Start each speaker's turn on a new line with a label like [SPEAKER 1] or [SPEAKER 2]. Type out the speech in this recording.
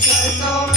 [SPEAKER 1] So